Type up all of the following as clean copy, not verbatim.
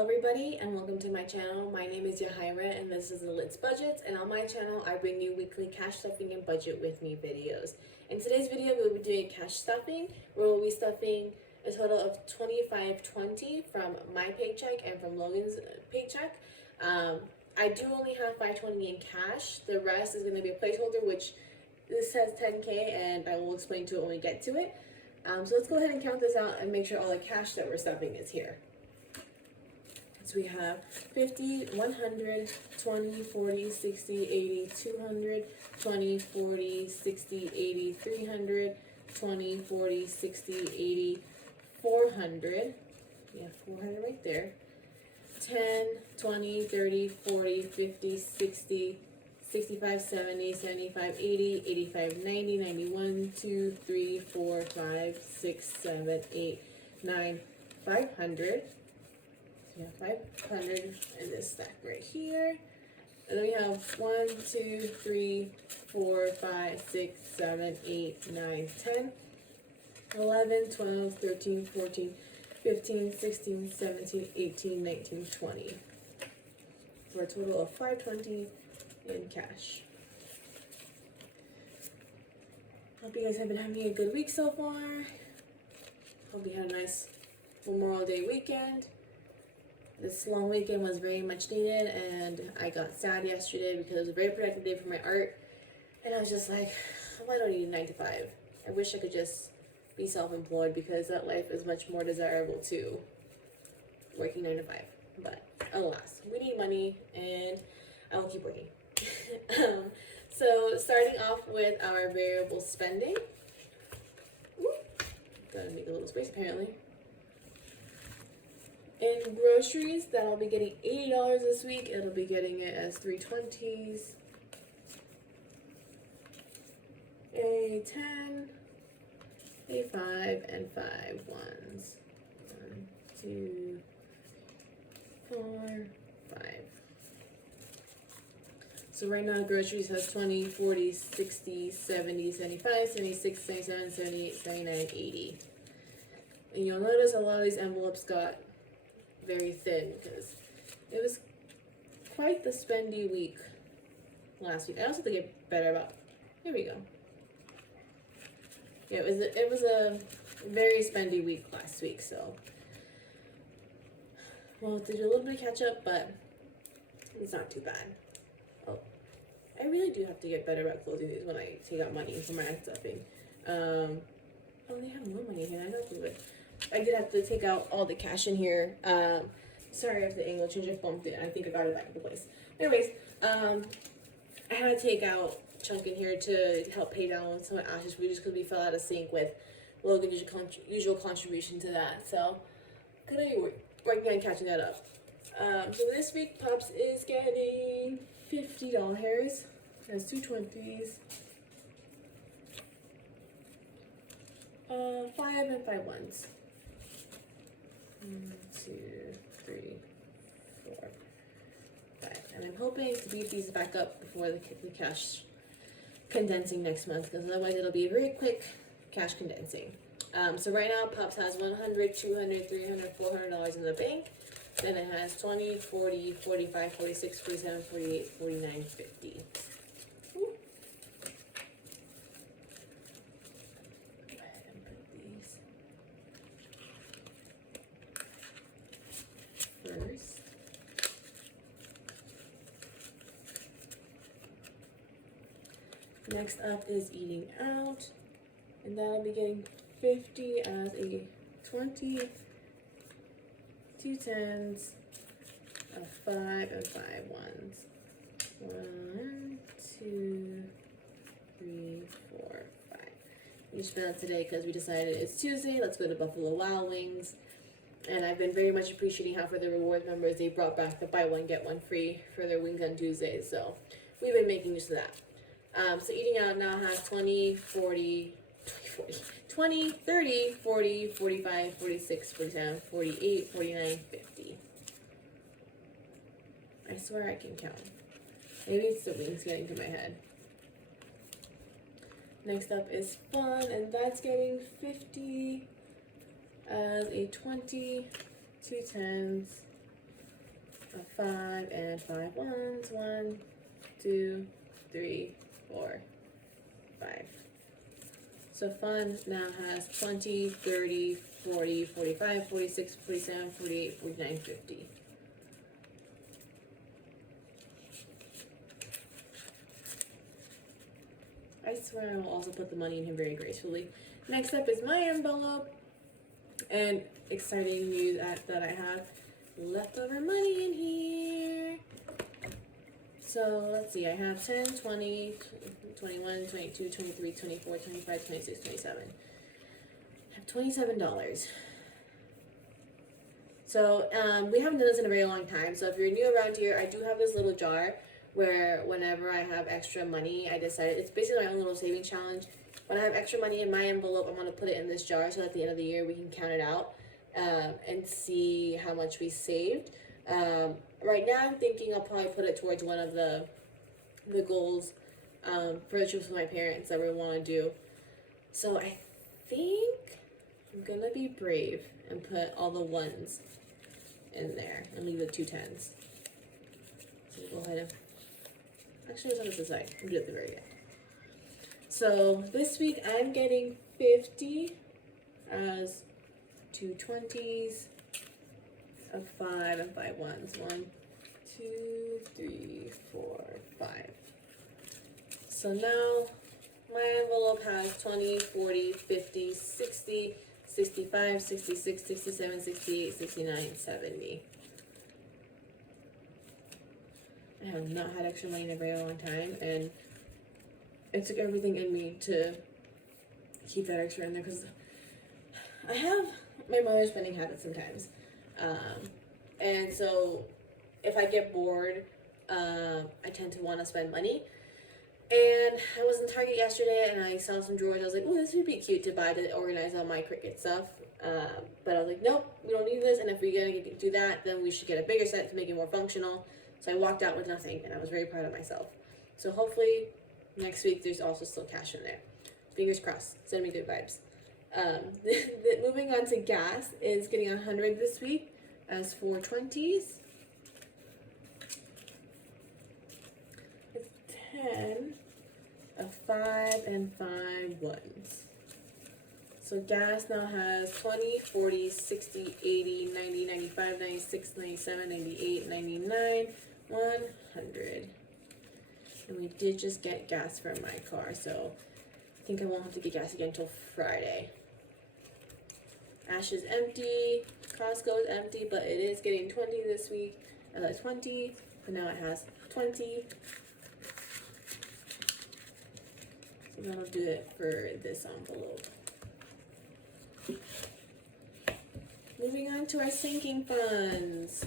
Hello everybody and welcome to my channel. My name is Yahaira and this is the Lit's Budgets, and on my channel I bring you weekly cash stuffing and budget with me videos. In today's video we will be doing cash stuffing, where we'll be stuffing a total of $25.20 from my paycheck and from Logan's paycheck. I do only have $5.20 in cash. The rest is going to be a placeholder, which this says $10K and I will explain to it when we get to it. So let's go ahead and count this out and make sure all the cash that we're stuffing is here. So we have 50, 100, 20, 40, 60, 80, 200, 20, 40, 60, 80, 300, 20, 40, 60, 80, 400. Yeah, 400 right there. 10, 20, 30, 40, 50, 60, 65, 70, 75, 80, 85, 90, 91, 2, 3, 4, 5, 6, 7, 8, 9, 500. So we have 500 in this stack right here. And then we have 1, 2, 3, 4, 5, 6, 7, 8, 9, 10, 11, 12, 13, 14, 15, 16, 17, 18, 19, 20. For a total of $5.20 in cash. Hope you guys have been having a good week so far. Hope you had a nice Memorial Day weekend. This long weekend was very much needed, and I got sad yesterday because it was a very productive day for my art. And I was just like, why don't I need a 9 to 5? I wish I could just be self-employed, because that life is much more desirable to working 9 to 5. But alas, we need money, and I will keep working. So starting off with our variable spending. Gotta make a little space apparently. In groceries, that I'll be getting $80 this week. It'll be getting it as 320s. A 10, a 5, and 5 ones. 1, 2, 4, 5. So right now groceries has 20, 40, 60, 70, 75, 76, 77, 78, 79, 80. And you'll notice a lot of these envelopes got very thin because it was quite the spendy week last week. I also have to get better about, here we go. Yeah, it was a very spendy week last week, so we'll have to do a little bit of catch up, but it's not too bad. Oh, I really do have to get better about closing these when I take out money for my stuffing. Oh, they have more money here. I don't do it. I did have to take out all the cash in here. Sorry if the angle changed. I bumped it. I think I got it back into place. Anyways, I had to take out a chunk in here to help pay down some ashes just because we fell out of sync with Logan's usual contribution to that. So, gonna be working on catching that up. So this week, Pops is getting $50. Has 2 20s. 5 and 5 ones. 1, 2, 3, 4, 5. And I'm hoping to beat these back up before the cash condensing next month, because otherwise it'll be a very quick cash condensing. So right now Pops has $100, $200, $300, $400 in the bank. Then it has 20, 40, 45, 46, 47, 48, 49, 50. First. Next up is eating out, and that'll be getting 50 as a 20, 2 10s, a 5 and 5 ones. 1, 2, 3, 4, 5. We spent that today because we decided it's Tuesday. Let's go to Buffalo Wild Wings. And I've been very much appreciating how for the reward members they brought back the buy one get one free for their wings on Tuesdays. So we've been making use of that. So eating out now has 20, 40, 20, 30, 40, 45, 46, 47, 48, 49, 50. I swear I can count. Maybe it's the wings getting to my head. Next up is fun, and that's getting 50 as a 20, 2 10s, of 5 and 5 ones. 1, 2, 3, 4, 5. So fun now has 20, 30, 40, 45, 46, 47, 48, 49, 50. I swear I will also put the money in here very gracefully. Next up is my envelope. And exciting news that I have leftover money in here. So let's see, I have 10, 20, 21, 22, 23, 24, 25, 26, 27. I have $27. So we haven't done this in a very long time. So if you're new around here, I do have this little jar where whenever I have extra money, I decided, it's basically my own little saving challenge. When I have extra money in my envelope, I'm going to put it in this jar so at the end of the year we can count it out and see how much we saved. Right now I'm thinking I'll probably put it towards one of the goals for the trips with my parents that we want to do. So I think I'm going to be brave and put all the ones in there and leave the 2 10s. So go ahead and actually let's set this aside. We'll do it at the very end. So this week I'm getting 50 as 2 20s of 5 and 5 ones. 1, 2, 3, 4, 5. So now my envelope has 20, 40, 50, 60, 65, 66, 67, 68, 69, 70. I have not had extra money in a very long time, and it took everything in me to keep that extra in there because I have my mother's spending habits sometimes. And so if I get bored, I tend to want to spend money. And I was in Target yesterday and I saw some drawers. I was like, oh, this would be cute to buy to organize all my Cricut stuff. But I was like, nope, we don't need this. And if we're going to do that, then we should get a bigger set to make it more functional. So I walked out with nothing and I was very proud of myself. So hopefully next week there's also still cash in there. Fingers crossed. Send me good vibes. Moving on to gas is getting 100 this week as 4 20s. It's 10 of 5 and 5 ones. So gas now has 20, 40, 60, 80, 90, 95, 96, 97, 98, 99, 100. And we did just get gas for my car, so I think I won't have to get gas again until Friday. Ash is empty. Costco is empty, but it is getting 20 this week. I had 20, but now it has 20. So that'll do it for this envelope. Moving on to our sinking funds.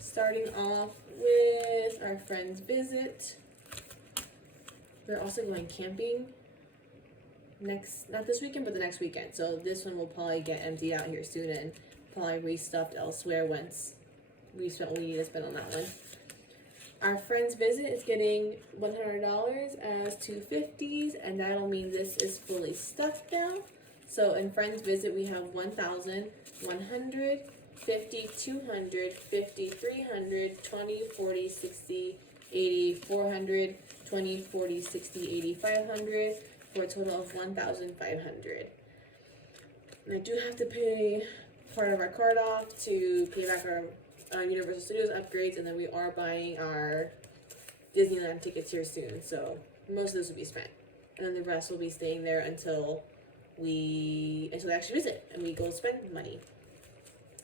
Starting off with our friend's visit. We're also going camping not this weekend, but the next weekend. So this one will probably get emptied out here soon and probably restuffed elsewhere once we spent what we need to spend on that one. Our friend's visit is getting $100 as 2 50s, and that'll mean this is fully stuffed now. So in friend's visit, we have 1,000, 100, 50, 200, 50, 300, 20, 40, 60, 80, 400, 20, 40, 60, 80, 500, for a total of 1,500. And I do have to pay part of our card off to pay back our Universal Studios upgrades, and then we are buying our Disneyland tickets here soon, so most of this will be spent. And then the rest will be staying there until we actually visit and we go spend money.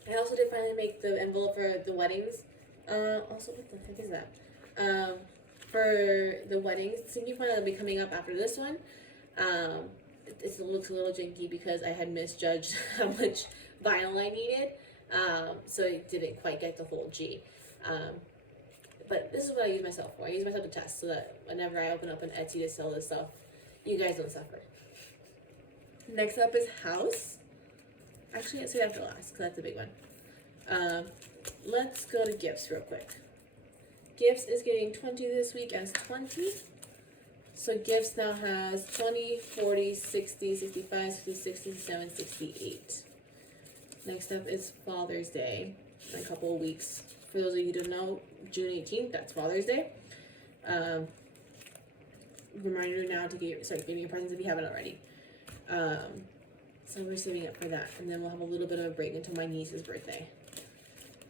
I also did finally make the envelope for the weddings. Also, what the heck is that? For the weddings, sinking fund that'll be coming up after this one. It looks a little janky because I had misjudged how much vinyl I needed. So I didn't quite get the whole G. But this is what I use myself for. I use myself to test so that whenever I open up an Etsy to sell this stuff, you guys don't suffer. Next up is house. Actually, let's say that for last because that's a big one. Let's go to gifts real quick. Gifts is getting 20 this week as 20. So gifts now has 20, 40, 60, 65, 66, 67, 68. Next up is Father's Day. in a couple of weeks. For those of you who don't know, June 18th, that's Father's Day. Reminder now to start giving your presents if you haven't already. So we're saving up for that, and then we'll have a little bit of a break until my niece's birthday.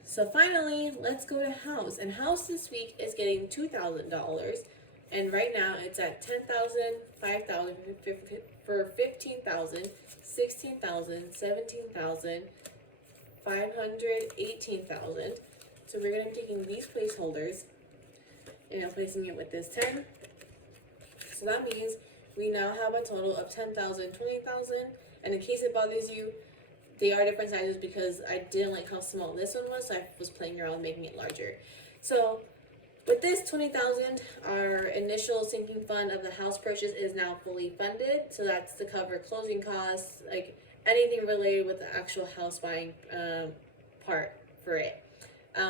So finally, let's go to house. And house this week is getting $2,000, and right now it's at $10,000, $5,000 for $15,000, $16,000, $17,000, $500, $18,000. So we're gonna be taking these placeholders and I'm placing it with this 10. So that means we now have a total of 10,000, 20,000. And in case it bothers you, they are different sizes because I didn't like how small this one was, so I was playing around making it larger. So with this 20,000, our initial sinking fund of the house purchase is now fully funded. So that's to cover closing costs, like anything related with the actual house buying part for it.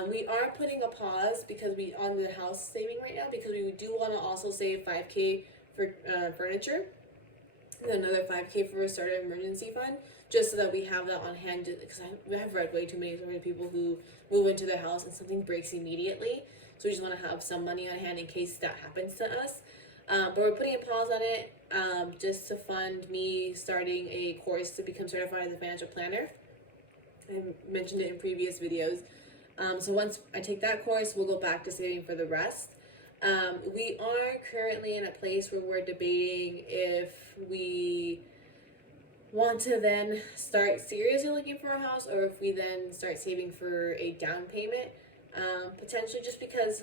We are putting a pause because we on the house saving right now because we do want to also save $5K for furniture, and another $5K for a starter emergency fund, just so that we have that on hand. Because I have read way too many people who move into their house and something breaks immediately. So we just want to have some money on hand in case that happens to us. But we're putting a pause on it just to fund me starting a course to become certified as a financial planner. I mentioned it in previous videos. So once I take that course, we'll go back to saving for the rest. We are currently in a place where we're debating if we want to then start seriously looking for a house or if we then start saving for a down payment. Potentially just because,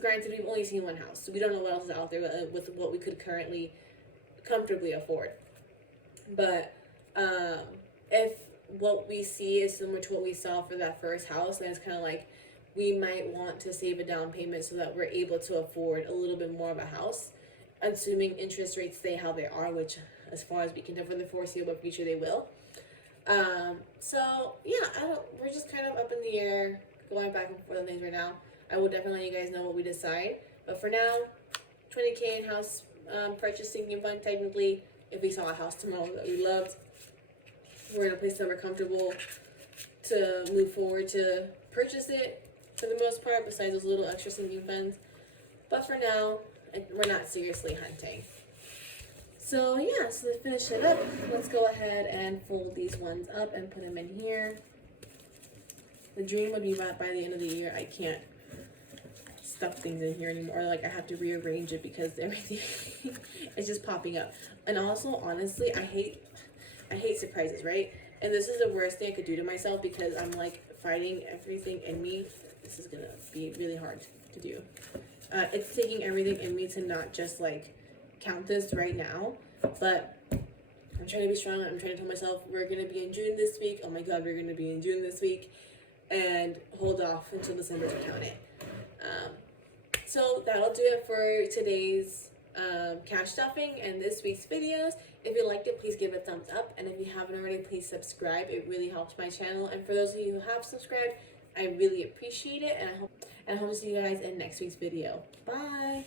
granted, we've only seen one house, so we don't know what else is out there with what we could currently comfortably afford. But if what we see is similar to what we saw for that first house, then it's kind of like we might want to save a down payment so that we're able to afford a little bit more of a house, assuming interest rates stay how they are, which as far as we can tell for the foreseeable future they will. So yeah, we're just kind of up in the air, going back and forth on things right now. I will definitely let you guys know what we decide, but for now, 20K in house purchasing fund. Technically, if we saw a house tomorrow that we loved, we're in a place that we're comfortable to move forward to purchase it for the most part, besides those little extra sinking funds. But for now, we're not seriously hunting. So yeah, so to finish it up, let's go ahead and fold these ones up and put them in here. The dream would be that by the end of the year, I can't stuff things in here anymore. Like I have to rearrange it because everything is just popping up. And also, honestly, I hate surprises, right? And this is the worst thing I could do to myself because I'm like fighting everything in me. This is gonna be really hard to do. It's taking everything in me to not just like count this right now, but I'm trying to be strong. I'm trying to tell myself we're gonna be in June this week. Oh my god, we're gonna be in June this week, and hold off until December to count it. So that'll do it for today's cash stuffing and this week's videos. If you liked it, please give it a thumbs up, and if you haven't already, please subscribe. It really helps my channel, and for those of you who have subscribed, I really appreciate it, and I hope to see you guys in next week's video. Bye.